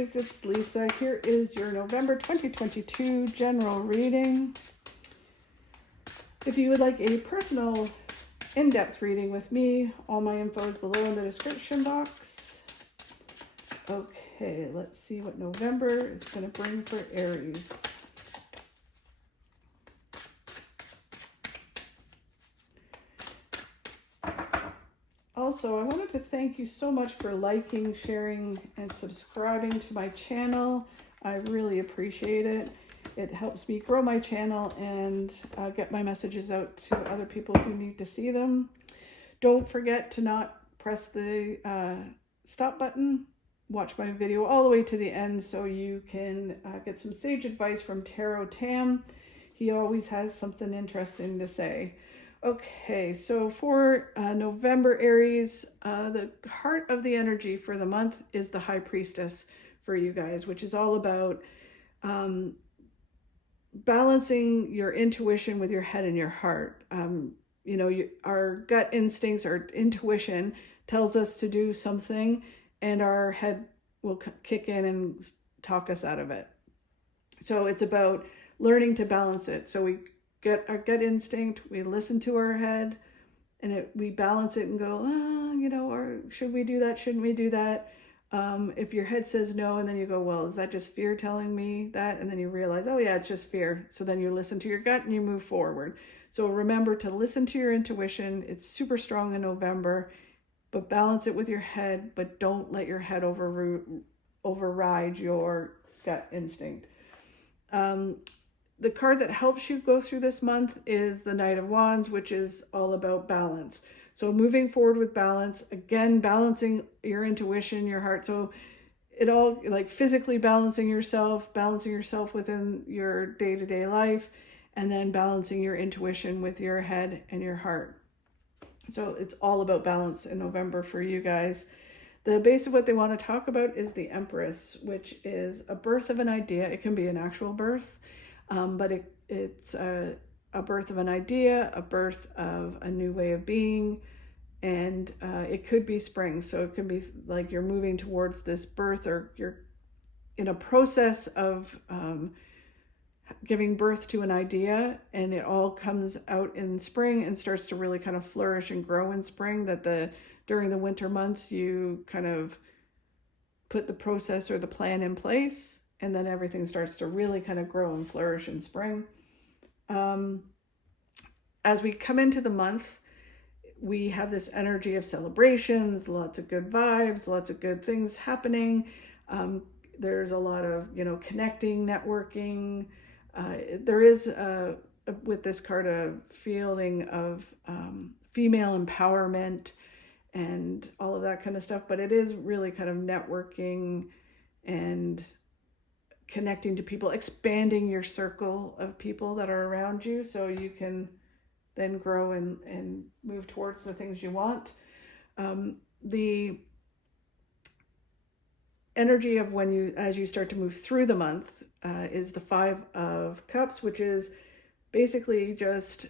Aries, it's Lisa. Here is your November 2022 general reading. If you would like a personal in-depth reading with me, all my info is below in the description box. Okay, let's see what November is going to bring for Aries. Also, I wanted to thank you so much for liking, sharing, and subscribing to my channel. I really appreciate it. It helps me grow my channel and get my messages out to other people who need to see them. Don't forget to not press the stop button. Watch my video all the way to the end so you can get some sage advice from Tarot Tam. He always has something interesting to say. Okay, so for November, Aries, the heart of the energy for the month is the High Priestess for you guys, which is all about balancing your intuition with your head and your heart. Our gut instincts, our intuition tells us to do something, and our head will kick in and talk us out of it. So it's about learning to balance it. So we get our gut instinct, we listen to our head, and we balance it and go, or should we do that? Shouldn't we do that? If your head says no, and then you go, well, is that just fear telling me that? And then you realize, oh yeah, it's just fear. So then you listen to your gut and you move forward. So remember to listen to your intuition. It's super strong in November, but balance it with your head, but don't let your head override your gut instinct. The card that helps you go through this month is the Knight of Wands, which is all about balance. So moving forward with balance, again, balancing your intuition, your heart. So it all, like physically balancing yourself within your day-to-day life, and then balancing your intuition with your head and your heart. So it's all about balance in November for you guys. The base of what they want to talk about is the Empress, which is a birth of an idea. It can be an actual birth. But it's a birth of an idea, a birth of a new way of being, and it could be spring. So it could be like you're moving towards this birth, or you're in a process of giving birth to an idea, and it all comes out in spring and starts to really kind of flourish and grow in spring. That during the winter months, you kind of put the process or the plan in place, and then everything starts to really kind of grow and flourish in spring. As we come into the month, we have this energy of celebrations, lots of good vibes, lots of good things happening. There's a lot of, connecting, networking. There is, with this card, a feeling of female empowerment and all of that kind of stuff. But it is really kind of networking and connecting to people, expanding your circle of people that are around you so you can then grow and move towards the things you want. The energy of as you start to move through the month is the Five of Cups, which is basically just,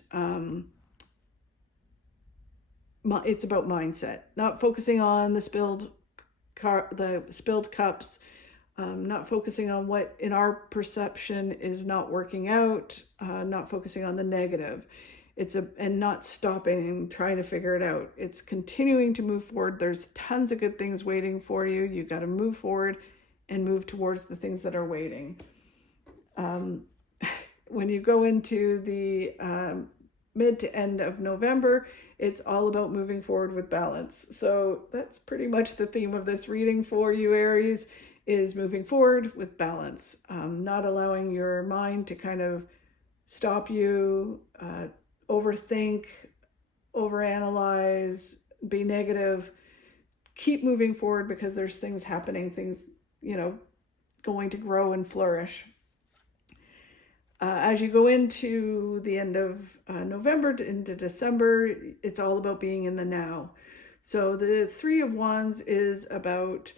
it's about mindset, not focusing on the spilled cups, not focusing on what in our perception is not working out, not focusing on the negative. And not stopping and trying to figure it out. It's continuing to move forward. There's tons of good things waiting for you. You got to move forward and move towards the things that are waiting. When you go into the mid to end of November, it's all about moving forward with balance. So that's pretty much the theme of this reading for you, Aries, is moving forward with balance, not allowing your mind to kind of stop you, overthink, overanalyze, be negative. Keep moving forward because there's things happening, things, going to grow and flourish. As you go into the end of November into December, it's all about being in the now. So the Three of Wands is about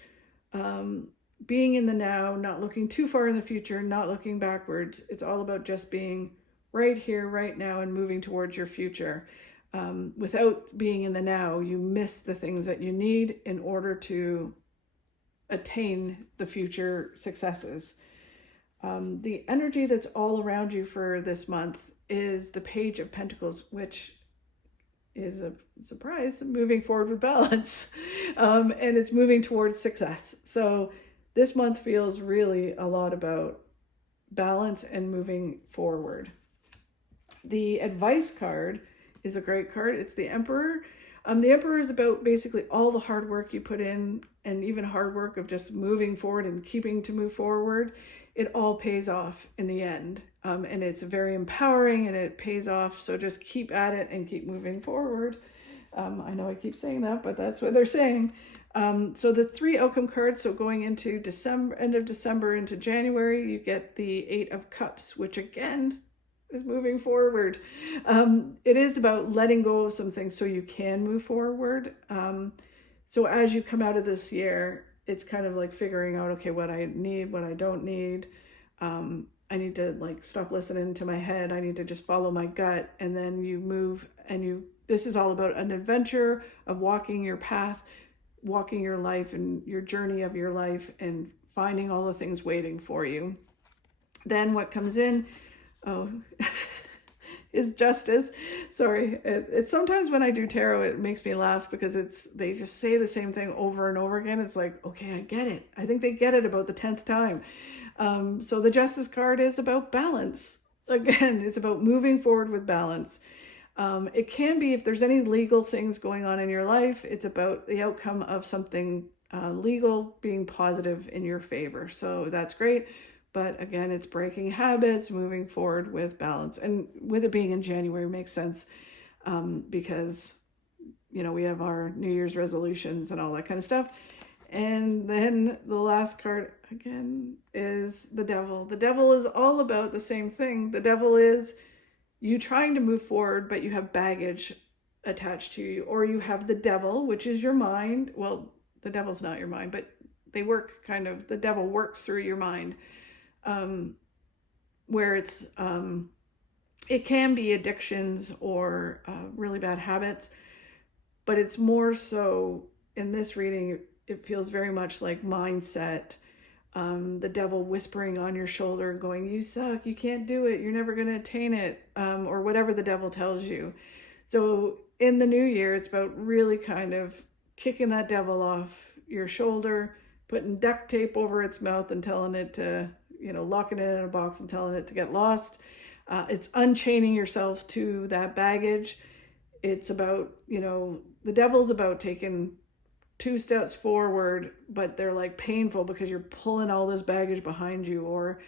being in the now, not looking too far in the future, not looking backwards. It's all about just being right here, right now, and moving towards your future. Without being in the now, you miss the things that you need in order to attain the future successes. The energy that's all around you for this month is the Page of Pentacles, which is a surprise, moving forward with balance. And it's moving towards success. So this month feels really a lot about balance and moving forward. The advice card is a great card. It's the Emperor. The Emperor is about basically all the hard work you put in, and even hard work of just moving forward and keeping to move forward. It all pays off in the end. And it's very empowering and it pays off. So just keep at it and keep moving forward. I know I keep saying that, but that's what they're saying. So the 3 outcome cards, so going into December, end of December into January, you get the 8 of Cups, which again is moving forward. It is about letting go of some things so you can move forward. So as you come out of this year, it's kind of like figuring out, okay, what I need, what I don't need. I need to like stop listening to my head. I need to just follow my gut. And then you move and this is all about an adventure of walking your path, walking your life and your journey of your life and finding all the things waiting for you. Then what comes in, is Justice. Sorry. It's sometimes when I do tarot, it makes me laugh because they just say the same thing over and over again. It's like, okay, I get it. I think they get it about the 10th time. So the Justice card is about balance. Again, it's about moving forward with balance. It can be, if there's any legal things going on in your life, it's about the outcome of something legal being positive in your favor. So that's great. But again, it's breaking habits, moving forward with balance. And with it being in January makes sense because, we have our New Year's resolutions and all that kind of stuff. And then the last card, again, is the Devil. The Devil is all about the same thing. The Devil is you trying to move forward, but you have baggage attached to you. Or you have the devil, which is your mind. Well, the devil's not your mind, but they work the devil works through your mind. Where it's, it can be addictions or really bad habits, but it's more so in this reading, it feels very much like mindset, the devil whispering on your shoulder going, you suck, you can't do it, you're never going to attain it, or whatever the devil tells you. So in the new year, it's about really kind of kicking that devil off your shoulder, putting duct tape over its mouth and telling it to, locking it in a box and telling it to get lost. It's unchaining yourself to that baggage. It's about, the devil's about taking 2 steps forward, but they're like painful because you're pulling all this baggage behind you, or,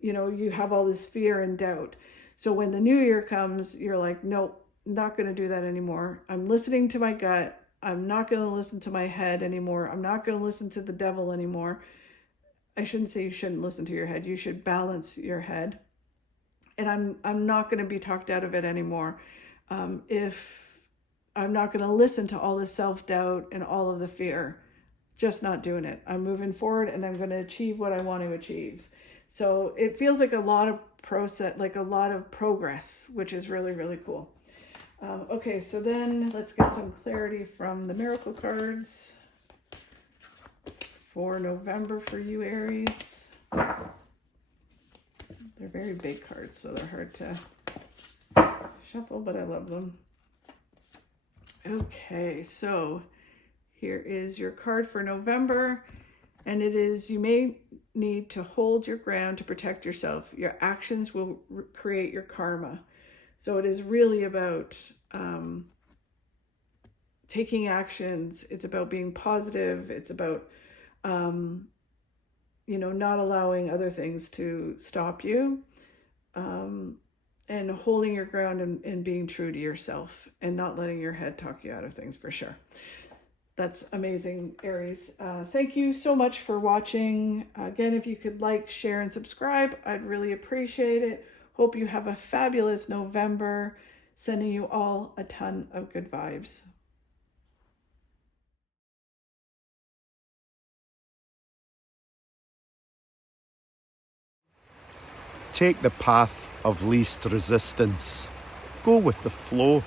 you have all this fear and doubt. So when the new year comes, you're like, nope, not going to do that anymore. I'm listening to my gut. I'm not going to listen to my head anymore. I'm not going to listen to the devil anymore. I shouldn't say you shouldn't listen to your head. You should balance your head. And I'm not going to be talked out of it anymore. If I'm not going to listen to all the self-doubt and all of the fear, just not doing it. I'm moving forward and I'm going to achieve what I want to achieve. So it feels like a lot of process, like a lot of progress, which is really, really cool. Okay, so then let's get some clarity from the miracle cards for November for you, Aries. They're very big cards, so they're hard to shuffle, but I love them. Okay, so here is your card for November, and it is, you may need to hold your ground to protect yourself. Your actions will create your karma. So it is really about taking actions. It's about being positive. It's about not allowing other things to stop you, and holding your ground and being true to yourself and not letting your head talk you out of things, for sure. That's amazing, Aries. Thank you so much for watching. Again, if you could like, share, and subscribe, I'd really appreciate it. Hope you have a fabulous November. Sending you all a ton of good vibes. Take the path of least resistance. Go with the flow.